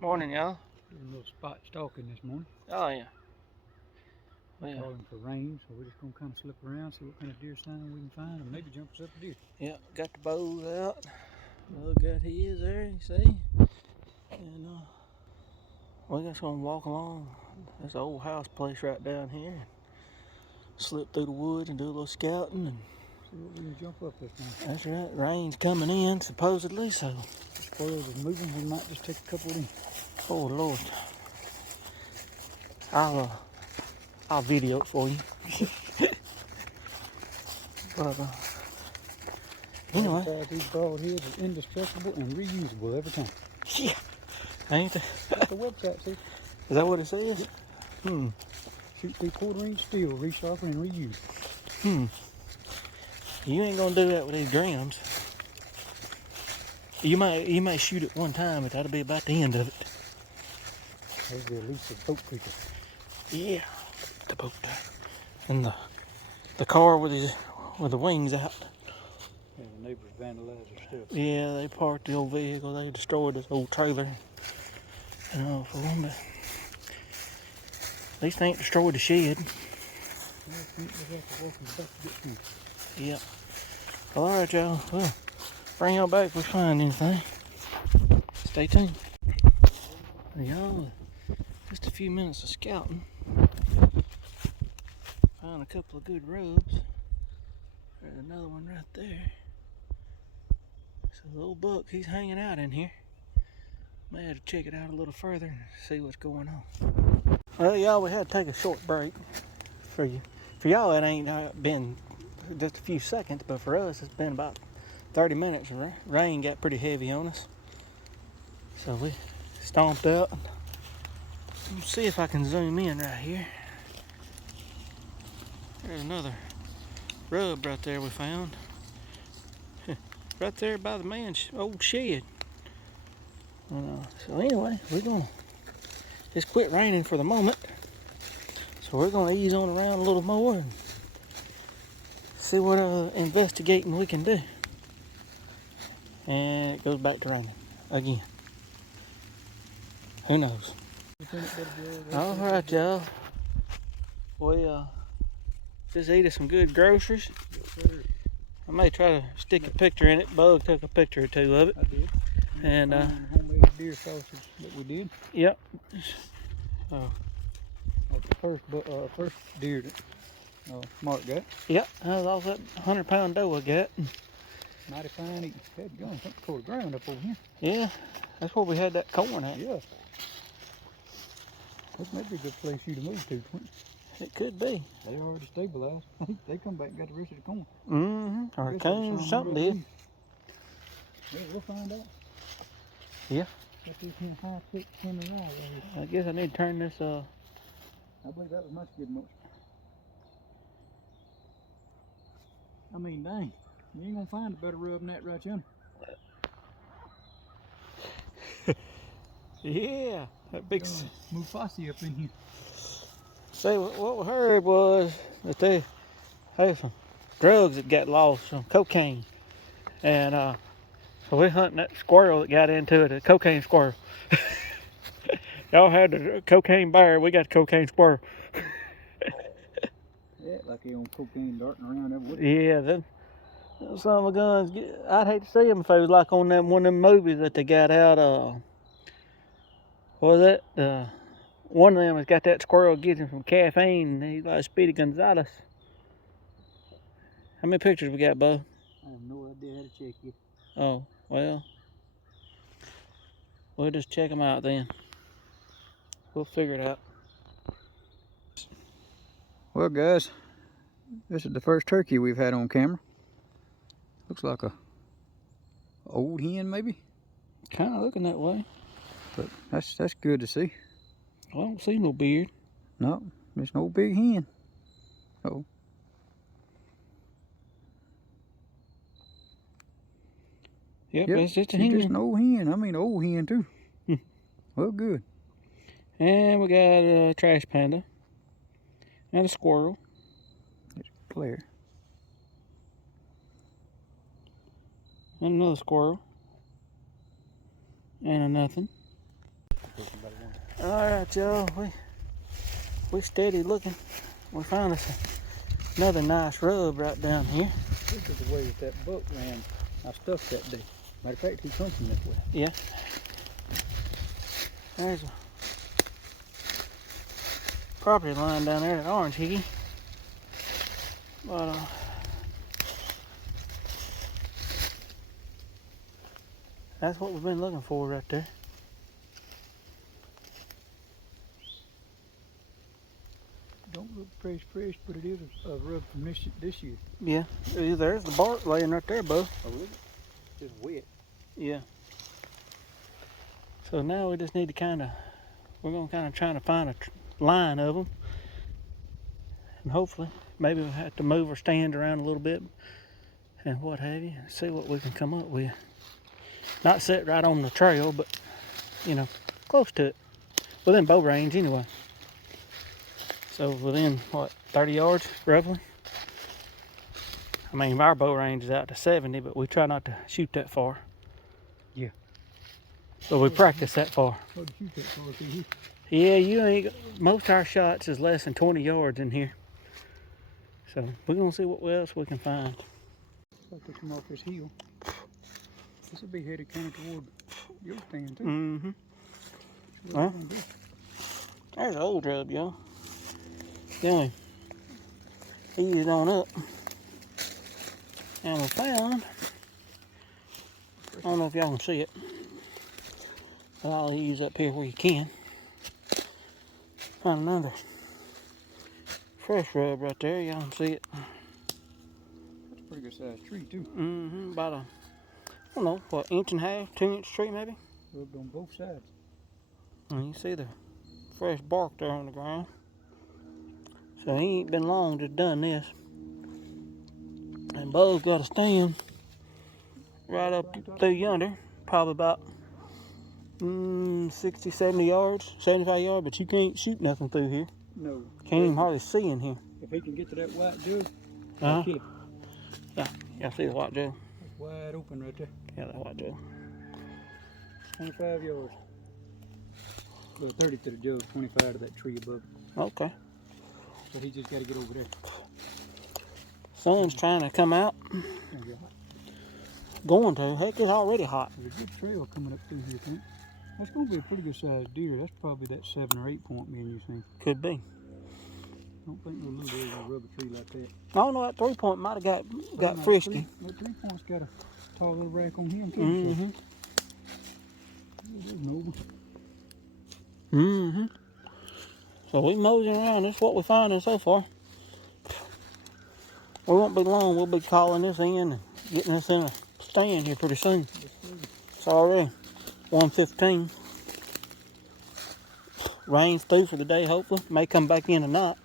Morning, y'all. Doing a little spot stalking this morning. Oh, yeah. Well, Calling for rain, so we're just gonna kind of slip around, see what kind of deer sign we can find, and maybe jump us up a deer. yeah, got the bows out. Look at he is there, you see? And we're just gonna walk along this old house place right down here. Slip through the woods and do a little scouting. And see what we can jump up this morning. That's right. Rain's coming in, supposedly, so. The squirrels are moving. We might just take a couple in. Oh, Lord. I'll video it for you. But, anyway. These broadheads are indestructible and reusable every time. Yeah. Ain't they? That's the website says. Is that what it says? Yep. Shoot through quarter-inch steel, resharpen and reuse. You ain't gonna do that with these grams. You may shoot it one time, but that'll be about the end of it. There's the elusive boat creature. Yeah, the boat there. And the car with the wings out. Yeah, the neighbors vandalized their stuff. Yeah, they parked the old vehicle. They destroyed this old trailer. And all for them, but at least they ain't destroyed the shed. Yep. Well, all right, y'all. Well, bring y'all back if we find anything. Stay tuned. Y'all, just a few minutes of scouting. Found a couple of good rubs. There's another one right there. So the old buck, he's hanging out in here. May have to check it out a little further and see what's going on. Well, y'all, we had to take a short break for you. For y'all, it ain't been just a few seconds, but for us, it's been about 30 minutes. Rain got pretty heavy on us. So we stomped out. Let's see if I can zoom in right here. There's another rub right there we found. Right there by the man's old shed. So anyway, we're gonna just quit raining for the moment. So we're gonna ease on around a little more and see what investigating we can do. And it goes back to raining again. Who knows? All right, y'all. We just ate some good groceries. I may try to stick a picture in it. Bug took a picture or two of it. I did. And homemade deer sausage that we did. Yep. The first deer that Mark got. Yep, that was all that 100-pound doe I got. Mighty fine eating. Had gone something toward the ground up over here. Yeah, that's where we had that corn at. Yeah. This might be a good place for you to move to, Quentin. It could be. They already stabilized. They come back and got the rest of the corn. Mm-hmm. Or coons or something did. Yeah, we'll find out. Yeah. Got this here high thick Henry rye right here. I guess I need to turn this I believe that was much good much. I mean, dang. You ain't gonna find a better rub than that right yonder. Yeah, that big Mufasi up in here. See, what we heard was that they had some drugs that got lost, some cocaine. And so we're hunting that squirrel that got into it, a cocaine squirrel. Y'all had the cocaine bear, we got the cocaine squirrel. Yeah, like they on cocaine darting around everywhere. Yeah, them some of the guns, I'd hate to see them if they was like on one of them movies that they got out. What was that? One of them has got that squirrel getting some caffeine. He's like Speedy Gonzales. How many pictures we got, Bo? I have no idea how to check it. Oh, well. We'll just check them out then. We'll figure it out. Well, guys, this is the first turkey we've had on camera. Looks like a old hen, maybe. Kind of looking that way. But that's good to see. I don't see no beard. No, there's no big hen. Uh-oh. Yep, it's just a hen. hen. Just an old hen. I mean, old hen too. Well, good. And we got a trash panda. And a squirrel. There's Claire. And another squirrel. And a nothing. All right, y'all. We steady looking. We found us another nice rub right down here. This is the way that buck ran our stuff that day. Matter of fact, he comes from this way. Yeah. There's a property line down there at Orange Hickey. But that's what we've been looking for right there. Don't look fresh, but it is a rub from this year. Yeah. There's the bark laying right there, Bo. Oh, really? It's wet. Yeah. So now we just need to we're going to try to find a line of them. And hopefully, maybe we'll have to move our stand around a little bit and what have you, and see what we can come up with. Not sit right on the trail, but, you know, close to it. Within bow range anyway. So within, 30 yards, roughly? I mean, our bow range is out to 70, but we try not to shoot that far. Yeah. But we practice that far. Oh, to shoot that far, see? Yeah, most of our shots is less than 20 yards in here. So we're gonna see what else we can find. Like to come off this hill. This will be headed kind of toward your stand too. Mm-hmm. Well, there's an old rub, y'all. Then we eased on up. And we found, I don't know if y'all can see it, but I'll ease up here where you can. Found another fresh rub right there, y'all can see it. that's a pretty good sized tree too. Mm-hmm, about I don't know, inch and a half, 2-inch tree maybe? Rubbed on both sides. And you see the fresh bark there on the ground. So he ain't been long just done this. And Bo's got a stand right up through yonder, probably about 60, 70 yards, 75 yards, but you can't shoot nothing through here. No. Can't even hardly see in here. If he can get to that white jug, Yeah, y'all see the white jug? It's wide open right there. Yeah, that white jug. 25 yards. Well, 30 to the jug, 25 to that tree above it. Okay. So he just got to get over there. Sun's trying to come out. Going to. Heck, it's already hot. There's a good trail coming up through here, I think. That's going to be a pretty good sized deer. That's probably that 7 or 8 point me and you think. Could be. I don't think no little deer will rub a tree like that. I don't know, that 3 point might have got frisky. That 3 point's got a tall little rack on him too. Mm-hmm. There's Nova. Mm-hmm. So we moseying around. This is what we're finding so far. We won't be long. We'll be calling this in and getting this in a stand here pretty soon. It's already 1:15. Rain's through for the day, hopefully. May come back in or not.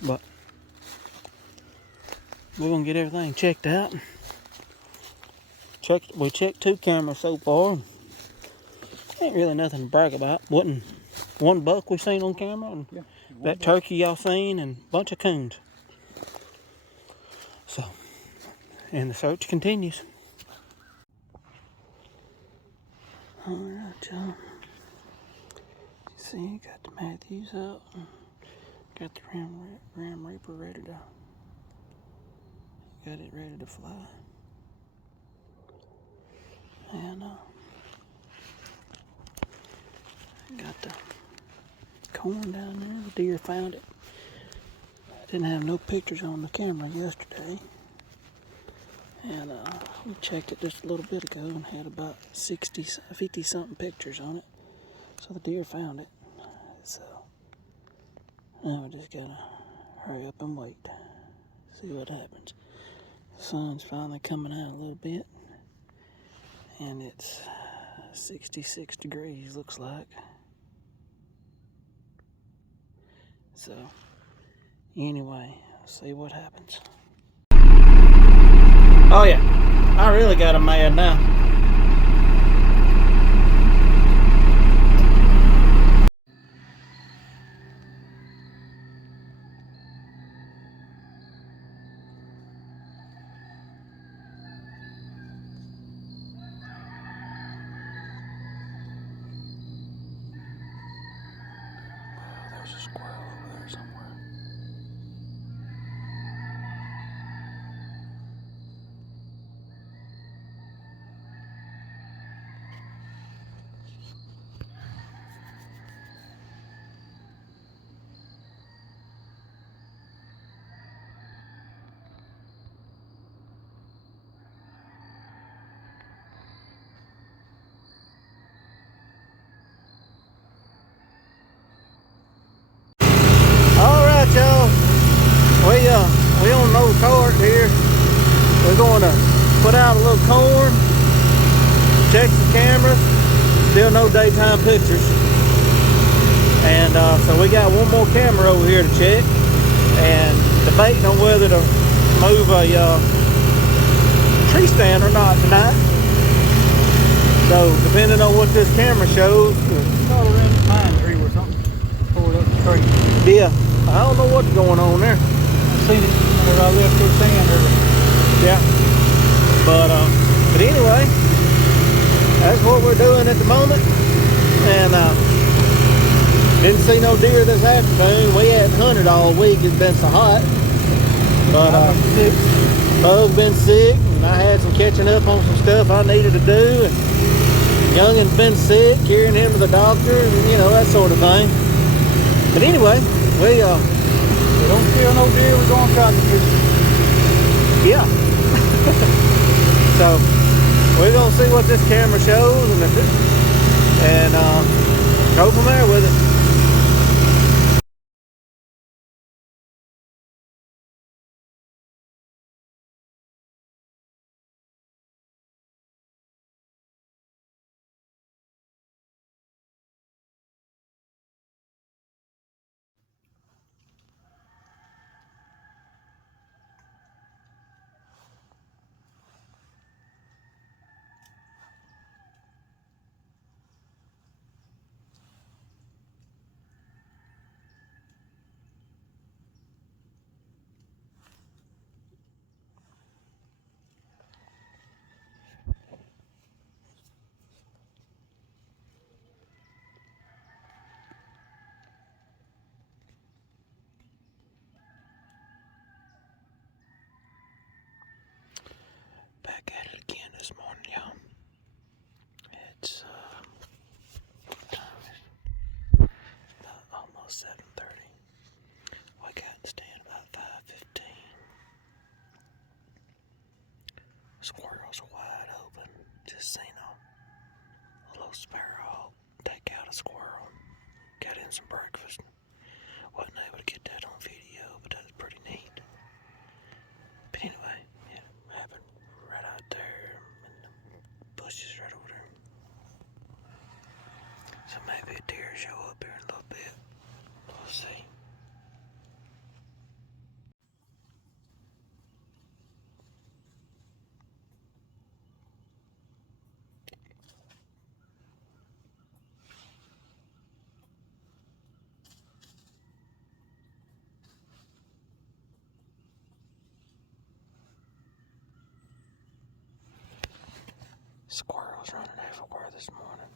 But we're going to get everything checked out. We checked 2 cameras so far. Ain't really nothing to brag about. Wasn't one buck we seen on camera, and that turkey y'all seen, and a bunch of coons. So, and the search continues. Alright, y'all. See, got the Matthews up. Got the Ram Reaper ready to. Got it ready to fly. And got the corn down there. The deer found it. Didn't have no pictures on the camera yesterday. And we checked it just a little bit ago and had about 50 something pictures on it. So the deer found it. So now we just gotta hurry up and wait. See what happens. The sun's finally coming out a little bit. And it's 66 degrees, looks like. So, anyway, see what happens. Oh yeah, I really got him mad now. corn, checked the cameras, still no daytime pictures. And so we got one more camera over here to check, and debating on whether to move a tree stand or not tonight. So depending on what this camera shows. Thought around the pine tree or something. Pulled up the tree. Yeah, I don't know what's going on there. I seen it whenever I left this stand earlier. Yeah. But anyway, that's what we're doing at the moment. And didn't see no deer this afternoon. We hadn't hunted all week. It's been so hot. But Bug's been sick, and I had some catching up on some stuff I needed to do. And Youngin's been sick, carrying him to the doctor, and you know, that sort of thing. But anyway, we don't kill no deer, we're gonna try to kill. Yeah. So we're gonna see what this camera shows, and go from there with it. Back at it again this morning, y'all. It's almost 7:30. We got to stand about 5:15. Squirrels are wide open. Just seen a little sparrow take out a squirrel. Got in some breakfast. Wasn't able to get that on video, but that's pretty neat. But anyway, yeah, happened right out there in the bushes right over there. So maybe a deer show up here in a little bit. We'll see. Squirrels running everywhere this morning.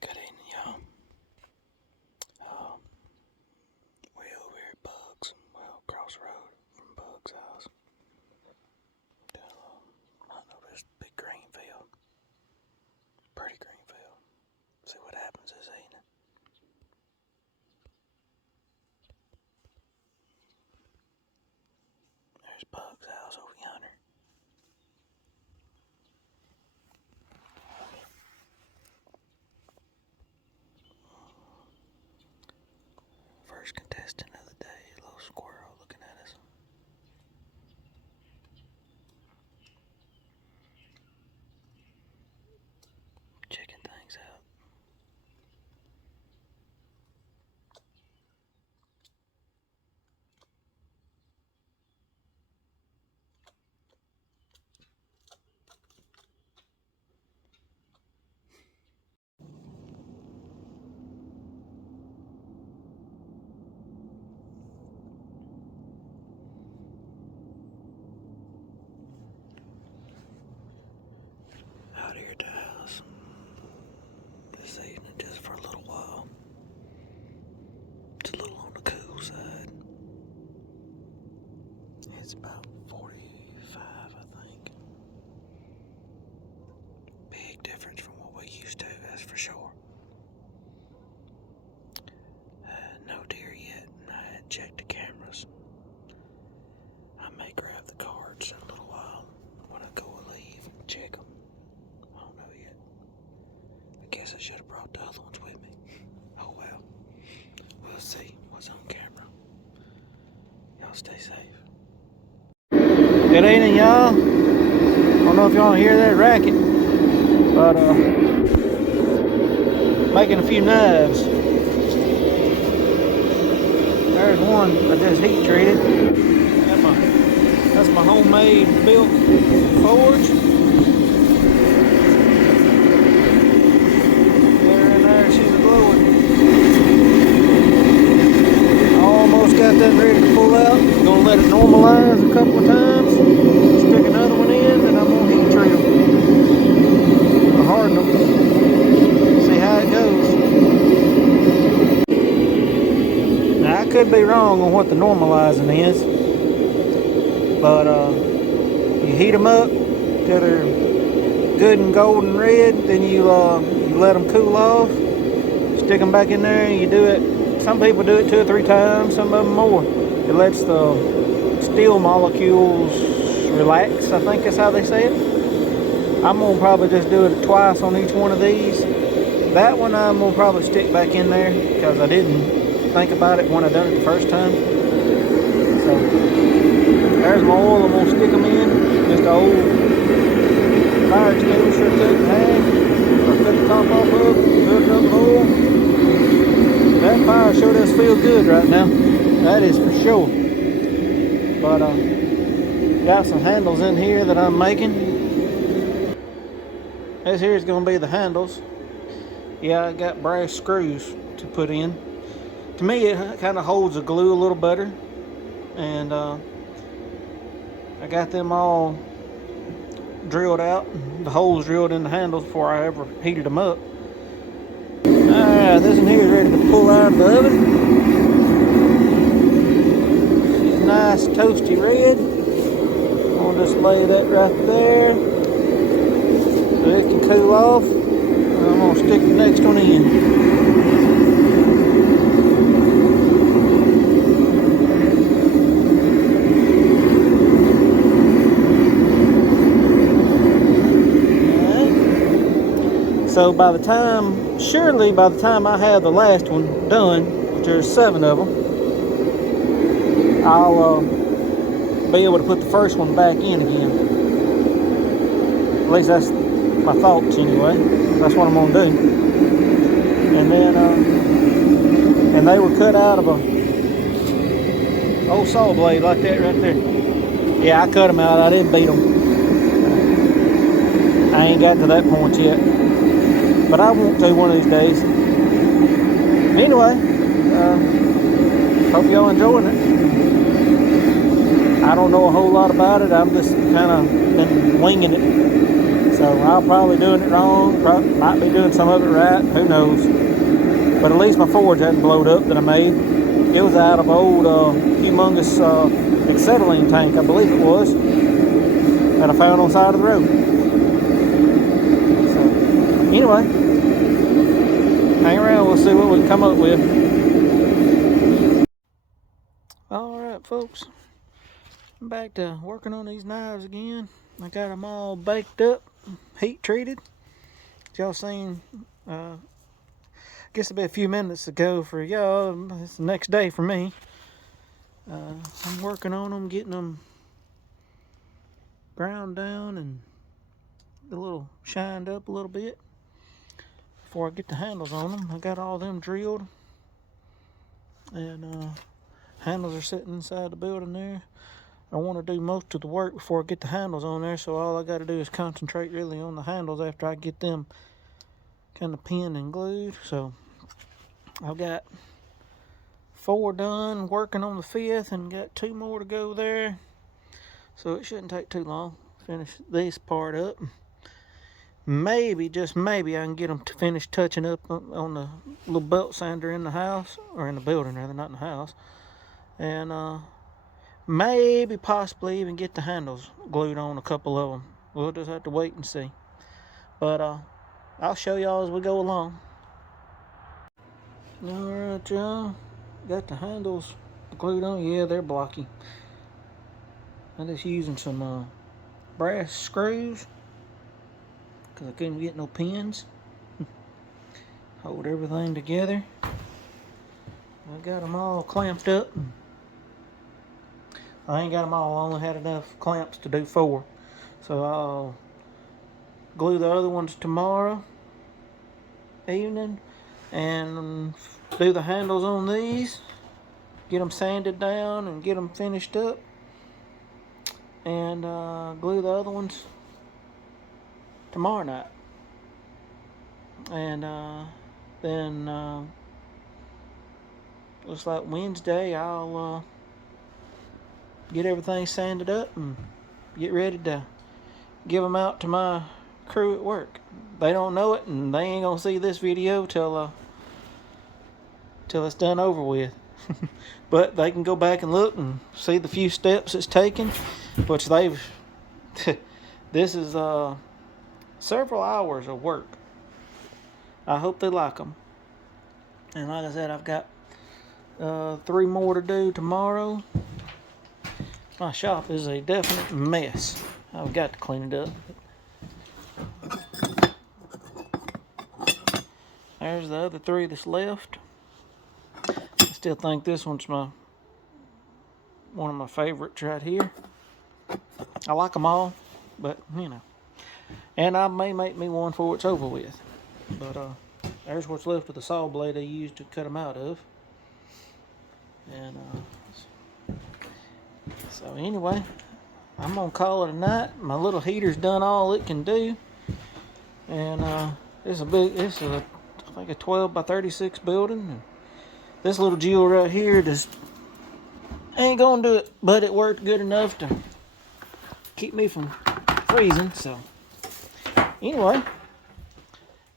Good evening, y'all. Way over here at Bugs. Well, across the road from Bugs' house. I know this big green field. Pretty green field. See what happens this evening. There's Bugs' house over yonder. First contestant of the day, a little squirrel looking at us. Checking things out. Out here at the house this evening just for a little while. It's a little on the cool side. It's about 45, I think. Big difference from what we used to, that's for sure. No deer yet, and I hadn't checked the cameras. I may grab the cards in a little while when I go and leave and check them. I don't know yet. I guess I should have brought the other ones with me. Oh well. We'll see what's on camera. Y'all stay safe. Good evening, y'all. I don't know if y'all hear that racket, but making a few knives. There's one I just heat treated. That's my homemade built forge. There in there, she's glowing. Almost got that ready to pull out. Gonna let it normalize a couple of times. Stick another one in, and I'm gonna heat treat them. Harden them. See how it goes. Now I could be wrong on what the normalizing is, but you heat them up till they're good and golden red. Then you let them cool off. Stick them back in there, and you do it. Some people do it 2 or 3 times, some of them more. It lets the steel molecules relax, I think that's how they say it. I'm going to probably just do it twice on each one of these. That one I'm going to probably stick back in there because I didn't think about it when I done it the first time. So, there's my oil. I'm going to stick them in. Just an old fire extinguisher, cut in half. Or cut the top off of, fill it up with oil. That fire sure does feel good right now. That is for sure. But got some handles in here that I'm making. This here is going to be the handles. Yeah, I got brass screws to put in. To me, it kind of holds the glue a little better. And I got them all drilled out. The holes drilled in the handles before I ever heated them up. Alright, this one here is ready to pull out of the oven. She's nice toasty red. I'll just lay that right there so it can cool off. I'm going to stick the next one in. So by the time, surely by the time I have the last one done, which there's 7 of them, I'll be able to put the first one back in again. At least that's my thoughts anyway. That's what I'm gonna do. And then, and they were cut out of a old saw blade like that right there. Yeah, I cut them out. I didn't beat them. I ain't got to that point yet. But I want to one of these days. Anyway, hope y'all enjoying it. I don't know a whole lot about it. I'm just kind of been winging it. So I'll probably doing it wrong. Might be doing some of it right. Who knows? But at least my forge hadn't blowed up that I made. It was out of an old humongous acetylene tank, I believe it was, that I found on the side of the road. Anyway, hang around, we'll see what we can come up with. Alright folks, I'm back to working on these knives again. I got them all baked up, heat treated. Y'all seen, I guess it'll be a few minutes ago for y'all. It's the next day for me. I'm working on them, getting them ground down and a little shined up a little bit. Before I get the handles on them, I got all them drilled, and handles are sitting inside the building there. I want to do most of the work before I get the handles on there, so all I got to do is concentrate really on the handles after I get them kind of pinned and glued. So I've got 4 done, working on the 5th, and got 2 more to go there, so it shouldn't take too long to finish this part up. Maybe, just maybe, I can get them to finish touching up on the little belt sander in the house, or in the building rather, not in the house. And maybe, possibly even get the handles glued on a couple of them. We'll just have to wait and see. But I'll show y'all as we go along. Alright y'all, got the handles glued on. Yeah, they're blocky. I'm just using some brass screws, because I couldn't get no pins. Hold everything together. I got them all clamped up. I ain't got them all. I only had enough clamps to do 4. So I'll glue the other ones tomorrow evening and do the handles on these, get them sanded down and get them finished up, and glue the other ones tomorrow night. And then looks like Wednesday I'll get everything sanded up and get ready to give them out to my crew at work. They don't know it, and they ain't gonna see this video till it's done over with. But they can go back and look and see the few steps it's taken, which they've this is several hours of work. I hope they like them. And like I said, I've got 3 more to do tomorrow. My shop is a definite mess. I've got to clean it up. There's the other 3 that's left. I still think this one's one of my favorites right here. I like them all, but you know. And I may make me one before it's over with. But there's what's left of the saw blade I used to cut them out of. And so anyway, I'm gonna call it a night. My little heater's done all it can do, and it's I think a 12 by 36 building. And this little jewel right here just ain't gonna do it, but it worked good enough to keep me from freezing. So anyway,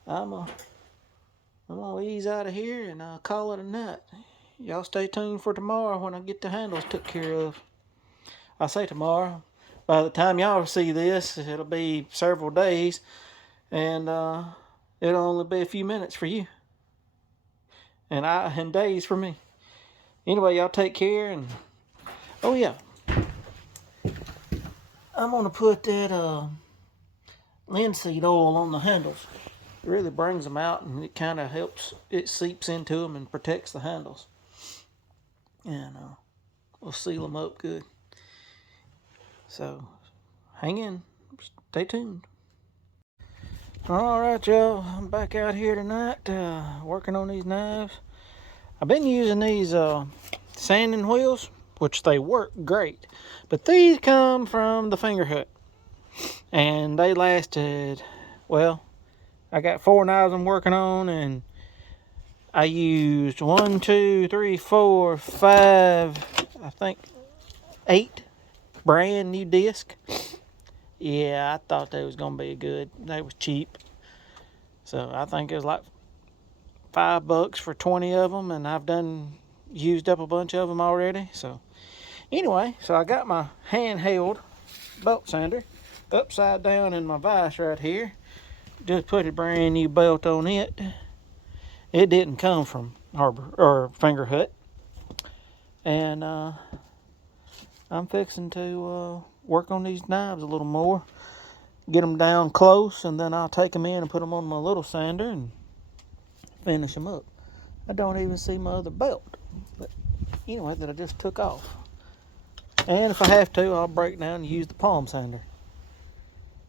I'm gonna ease out of here and call it a night. Y'all stay tuned for tomorrow when I get the handles took care of. I say tomorrow. By the time y'all see this, it'll be several days, and it'll only be a few minutes for you, and days for me. Anyway, y'all take care, and oh yeah, I'm gonna put that linseed oil on the handles. It really brings them out, and it kind of helps. It seeps into them and protects the handles, and we'll seal them up good. So, hang in. Stay tuned. Alright, y'all. I'm back out here tonight working on these knives. I've been using these sanding wheels, which they work great. But these come from the Fingerhut. And they lasted, well, I got 4 knives I'm working on, and I used 1, 2, 3, 4, 5, I think 8 brand new disc. Yeah, I thought they was gonna be good. They was cheap, so I think it was like $5 for 20 of them, and I've used up a bunch of them already. So anyway, so I got my handheld belt sander upside down in my vise right here. Just put a brand new belt on it. It didn't come from Harbor or Fingerhut, and I'm fixing to work on these knives a little more, get them down close, and then I'll take them in and put them on my little sander and finish them up. I don't even see my other belt, but anyway, that I just took off. And if I have to, I'll break down and use the palm sander.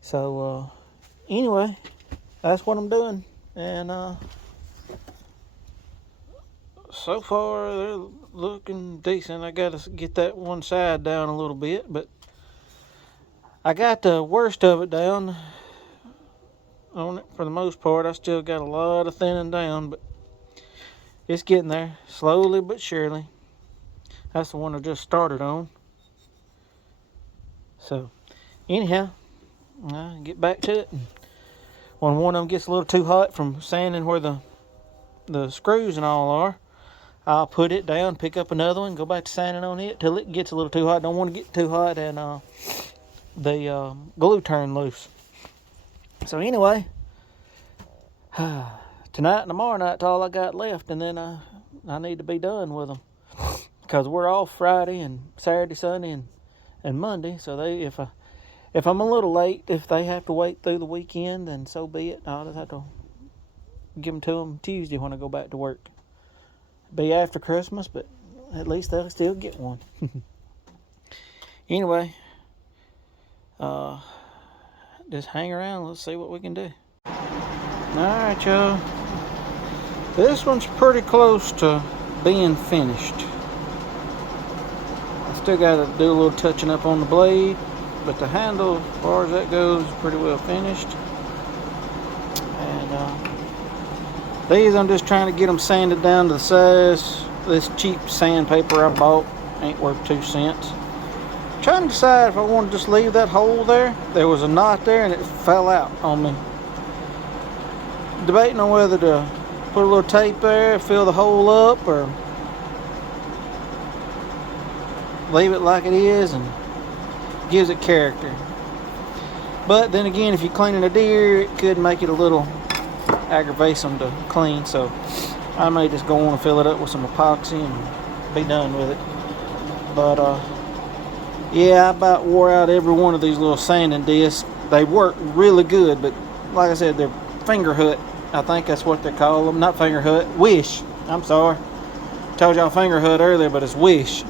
So anyway, that's what I'm doing, and so far they're looking decent. I gotta get that one side down a little bit, but I got the worst of it down on it for the most part. I still got a lot of thinning down, but it's getting there slowly but surely. That's the one I just started on. So anyhow, I'll get back to it. When one of them gets a little too hot from sanding where the screws and all are, I'll put it down, pick up another one, go back to sanding on it till it gets a little too hot. Don't want to get too hot and the glue turn loose. So anyway, tonight and tomorrow night's all I got left, and then I need to be done with them, because we're off Friday and Saturday, Sunday, and Monday. So if I'm a little late, if they have to wait through the weekend, then so be it. I'll just have to give them to them Tuesday when I go back to work. Be after Christmas, but at least they'll still get one. Anyway, just hang around. Let's see what we can do. Alright, y'all. This one's pretty close to being finished. I still got to do a little touching up on the blade, but the handle, as far as that goes, is pretty well finished. And these, I'm just trying to get them sanded down to the size. This cheap sandpaper I bought ain't worth 2 cents. Trying to decide if I want to just leave that hole there. There was a knot there and it fell out on me. Debating on whether to put a little tape there, fill the hole up, or leave it like it is and gives it character. But then again, if you're cleaning a deer, it could make it a little aggravating to clean. So I may just go on and fill it up with some epoxy and be done with it. But yeah, I about wore out every one of these little sanding discs. They work really good, but like I said, they're finger hut. I think that's what they call them. Not finger hut, wish. I'm sorry. Told y'all finger hut earlier, but it's wish.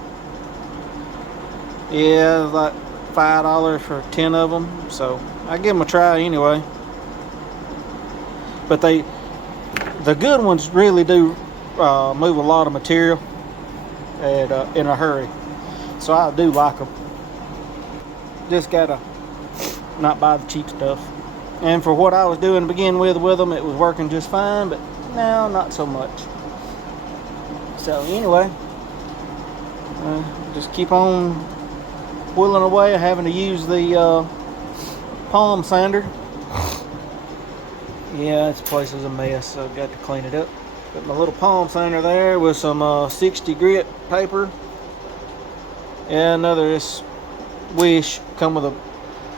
Yeah, it's like $5 for 10 of them. So I give them a try anyway. But the good ones really do move a lot of material in a hurry. So I do like them. Just gotta not buy the cheap stuff. And for what I was doing to begin with them, it was working just fine, but now not so much. So anyway, just keep on whittling away, having to use the palm sander. Yeah, this place is a mess, so I've got to clean it up. Got my little palm sander there with some 60 grit paper. And another this wish come with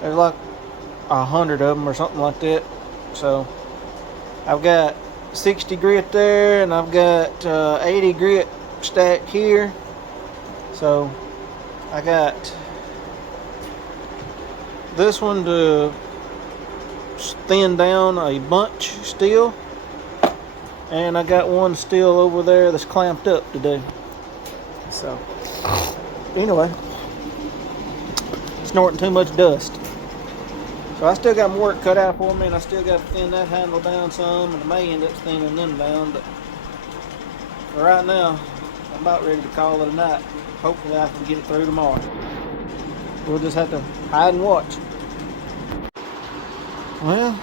there's like 100 of them or something like that. So I've got 60 grit there, and I've got 80 grit stacked here. So I got this one to thin down a bunch still, and I got one still over there that's clamped up to do. So anyway, snorting too much dust. So I still got more work cut out for me, and I still got to thin that handle down some, and I may end up thinning them down, but for right now, I'm about ready to call it a night. Hopefully I can get it through tomorrow. We'll just have to hide and watch. Well,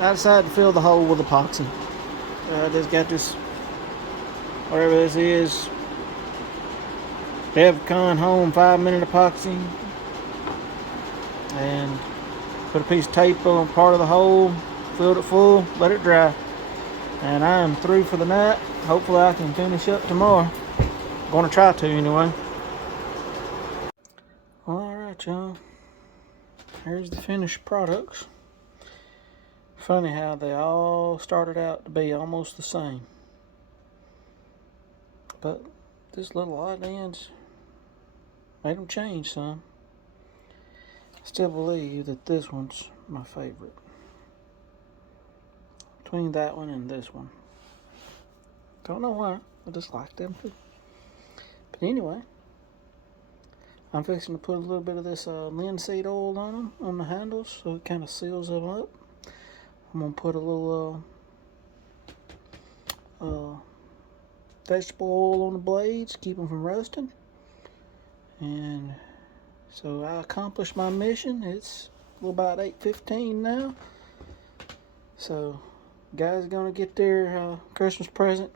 I decided to fill the hole with epoxy. I just got this, whatever this is, Devcon Home 5-minute epoxy, and put a piece of tape on part of the hole, filled it full, let it dry, and I am through for the night. Hopefully I can finish up tomorrow. I'm gonna try to anyway. Alright, y'all, here's the finished products. Funny how they all started out to be almost the same, but this little odd ends made them change some. I still believe that this one's my favorite. Between that one and this one. Don't know why, I just like them too. But anyway, I'm fixing to put a little bit of this linseed oil on them, on the handles, so it kind of seals them up. I'm going to put a little vegetable oil on the blades, keep them from rusting. And so I accomplished my mission. It's about 8:15 now. So guys are going to get their Christmas present.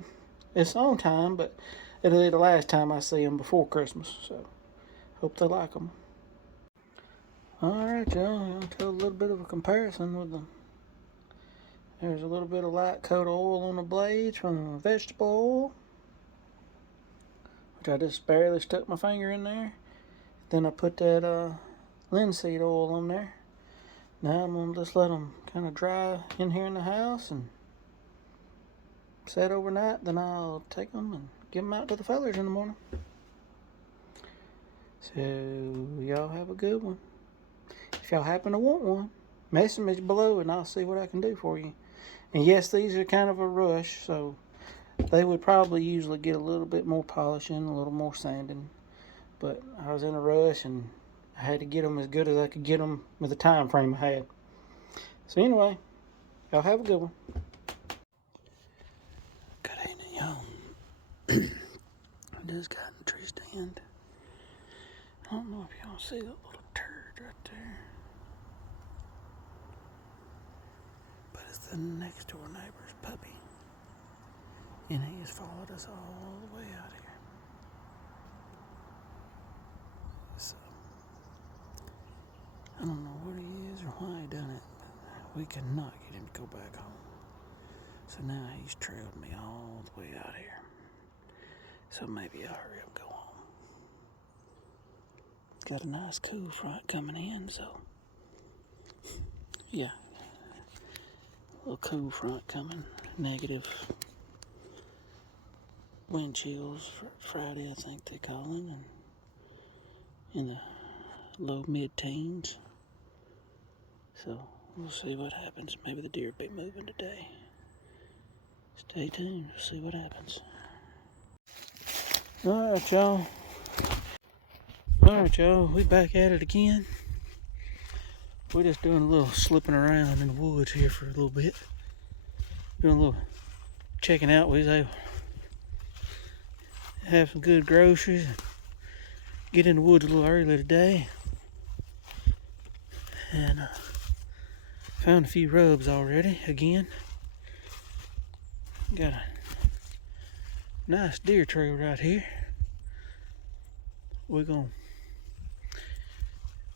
It's on time, but it'll be the last time I see them before Christmas. So hope they like them. Alright, y'all, I'll tell a little bit of a comparison with them. There's a little bit of light coat of oil on the blades from vegetable oil, which I just barely stuck my finger in there. Then I put that linseed oil on there. Now I'm going to just let them kind of dry in here in the house and set overnight. Then I'll take them and give them out to the fellers in the morning. So y'all have a good one. If y'all happen to want one, message me below and I'll see what I can do for you. And yes, these are kind of a rush, so they would probably usually get a little bit more polishing, a little more sanding. but I was in a rush and I had to get them as good as I could get them with the time frame I had. So anyway, y'all have a good one. Good evening, y'all. I just got in the tree stand. I don't know if y'all see that little turd right there, but it's the next door neighbor's puppy, and he has followed us all the way out here. So I don't know what he is or why he done it, but we cannot get him to go back home. So now he's trailed me all the way out here. So maybe I'll hurry up and go home. Got a nice cool front coming in, so yeah. A little cool front coming. Negative wind chills for Friday, I think they call them, and in the low mid-teens. So we'll see what happens. Maybe the deer will be moving today. Stay tuned. We'll see what happens. Alright, y'all. We back at it again. We're just doing a little slipping around in the woods here for a little bit. Doing a little checking out. We was able to have some good groceries and get in the woods a little early today. And found a few rubs already again. Got a nice deer trail right here. We're gonna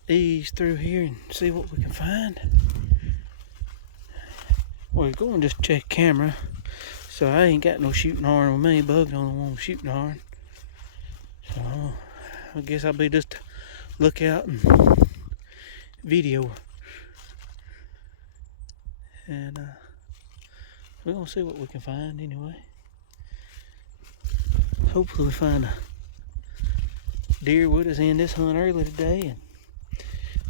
ease through here and see what we can find. We're going to just check camera, so I ain't got no shooting iron with me. Bug's the only one with shooting iron. So I guess I'll be just look out and video. And we're gonna see what we can find anyway. Hopefully we find a deer with us in this hunt early today and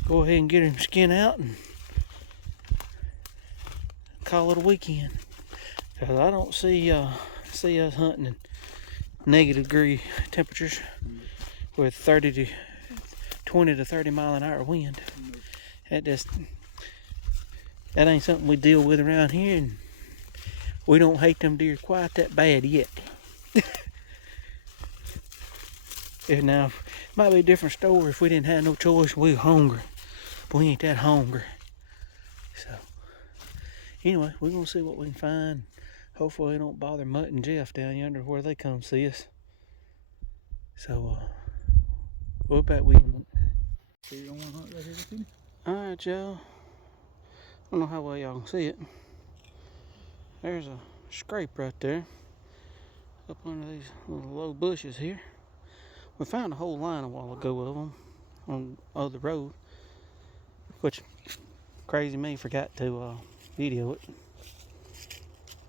go ahead and get him skin out and call it a weekend. Because I don't see us hunting in negative degree temperatures with 20 to 30 mile an hour wind. That ain't something we deal with around here, and we don't hate them deer quite that bad yet. And now, it might be a different story if we didn't have no choice. We were hungry, but we ain't that hungry. So, anyway, we're gonna see what we can find. Hopefully, it don't bother Mutt and Jeff down yonder where they come see us. So, we'll bet we. So you don't want to hunt right here with you? Alright, y'all. I don't know how well y'all can see it. There's a scrape right there up under these little low bushes here. We found a whole line a while ago of them on the road, which crazy me forgot to video it.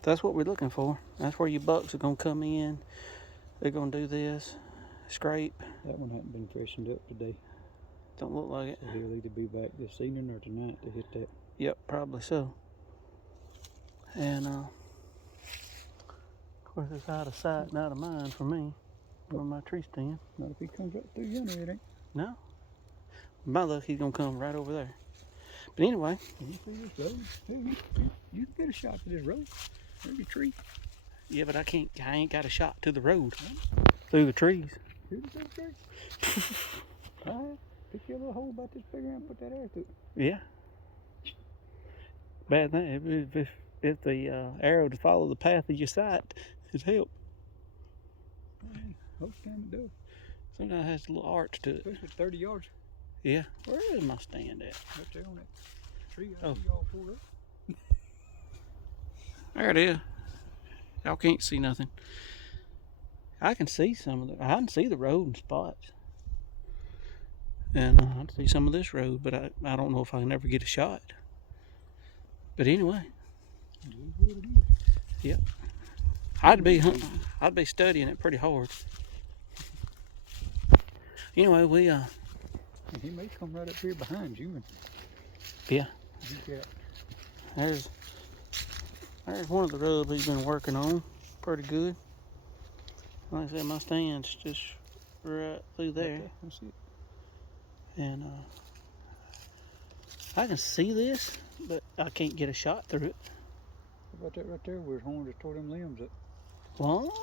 That's what we're looking for. That's where your bucks are gonna come in. They're gonna do this scrape. That one hasn't been freshened up today. Don't look like it. So he'll either be back this evening or tonight to hit that. Yep, probably so. And of course it's out of sight and out of mind for me on my tree stand. Not if he comes up through yonder, it ain't. No. With my luck, he's gonna come right over there. But anyway. Can you see this road? Hey, you can get a shot to this road. There's a tree. Yeah, but I ain't got a shot to the road. Through the trees. Through the trees? Alright. Pick your little hole about this big and put that air through it. Yeah. Bad thing. If the arrow to follow the path of your sight, it'd help. Most time it does. Sometimes it has a little arch to it. Especially 30 yards. Yeah. Where is my stand at? Right there on that tree. Oh. Y'all pulled up. There it is. Y'all can't see nothing. I can see I can see the road in spots. And I can see some of this road, but I don't know if I can ever get a shot. But anyway. Yep. I'd be studying it pretty hard. Anyway, he may come right up here behind you. And yeah. Yeah. There's one of the rubs he's been working on. Pretty good. Like I said, my stand's just right through there. Let's see it. And I can see this, but I can't get a shot through it. How about that right there where his horn just tore them limbs up? What?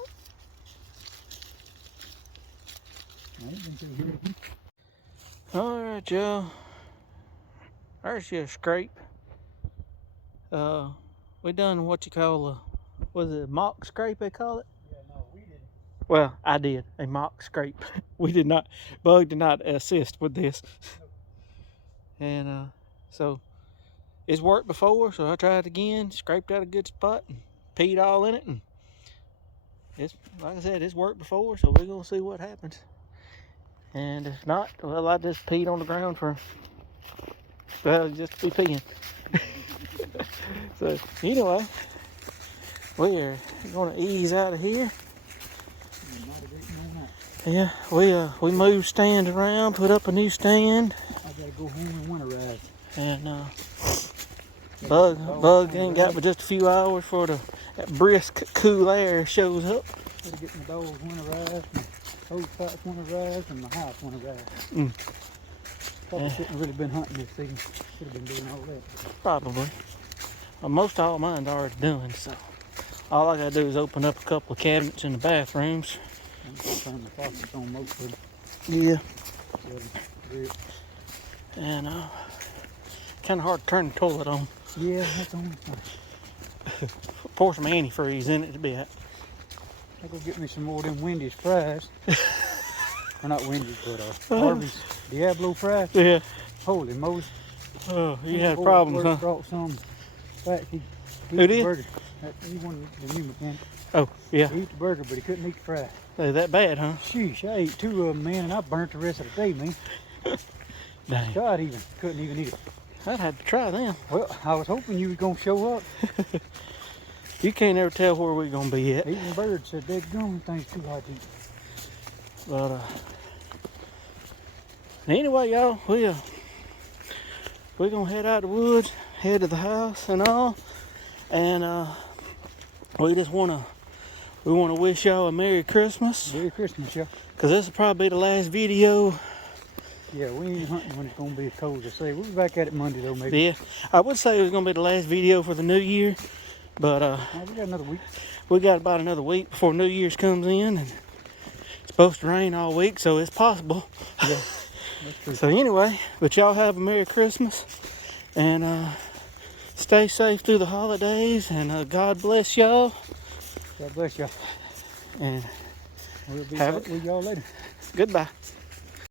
I ain't been through here. All right, Joe. There's your scrape. We done what you call a, was it a mock scrape they call it? Yeah, no, we didn't. Well, I did a mock scrape. We did not, Bug did not assist with this. And so it's worked before, so I tried it again, scraped out a good spot and peed all in it. And it's, like I said, it's worked before, so we're gonna see what happens. And if not, well, I just peed on the ground for, well, just to be peeing. So anyway, we're gonna ease out of here. Yeah, we moved stand around, put up a new stand. I gotta go home and winterize. And Bug ain't got but just a few hours for that brisk, cool air shows up. Gotta get my dogs winterized, my hose pipes winterized, and my house winterized. Mm. Probably shouldn't have really been hunting this season. Should have been doing all that. Probably. Well, most all mine's already done, so all I gotta do is open up a couple of cabinets in the bathrooms. I'm gonna turn the faucets on most of them. Yeah. Good. And kind of hard to turn the toilet on. Yeah, that's the only thing. Pour some antifreeze in it to be. I go get me some more of them Wendy's fries. Or not Wendy's, but Harvey's Diablo fries. Yeah. Holy moly! Oh, you had problems, huh? Brought some. In fact, he Who ate did? the burger. He wanted the new mechanic. Oh, yeah. He ate the burger, but he couldn't eat the fries. They're that bad, huh? Sheesh, I ate 2 of them, man, and I burnt the rest of the day, man. Dang. God, couldn't even eat it. I'd have to try them. Well, I was hoping you was gonna show up. You can't ever tell where we're gonna be at. Eating birds said they're gone. Things too hard to eat. But anyway, y'all, we're gonna head out the woods, head to the house and all, and we wanna wish y'all a Merry Christmas, Merry Christmas, y'all. cause this will probably be the last video. Yeah, we ain't hunting when it's gonna be cold to say. We'll be back at it Monday though, maybe. Yeah, I would say it was gonna be the last video for the new year, but Oh, we got another week. we got about another week before New Year's comes in, and it's supposed to rain all week, so it's possible. Yeah, that's true. So anyway, but y'all have a Merry Christmas, and stay safe through the holidays, and God bless y'all, God bless y'all. and We'll be Have back with y'all later. goodbye.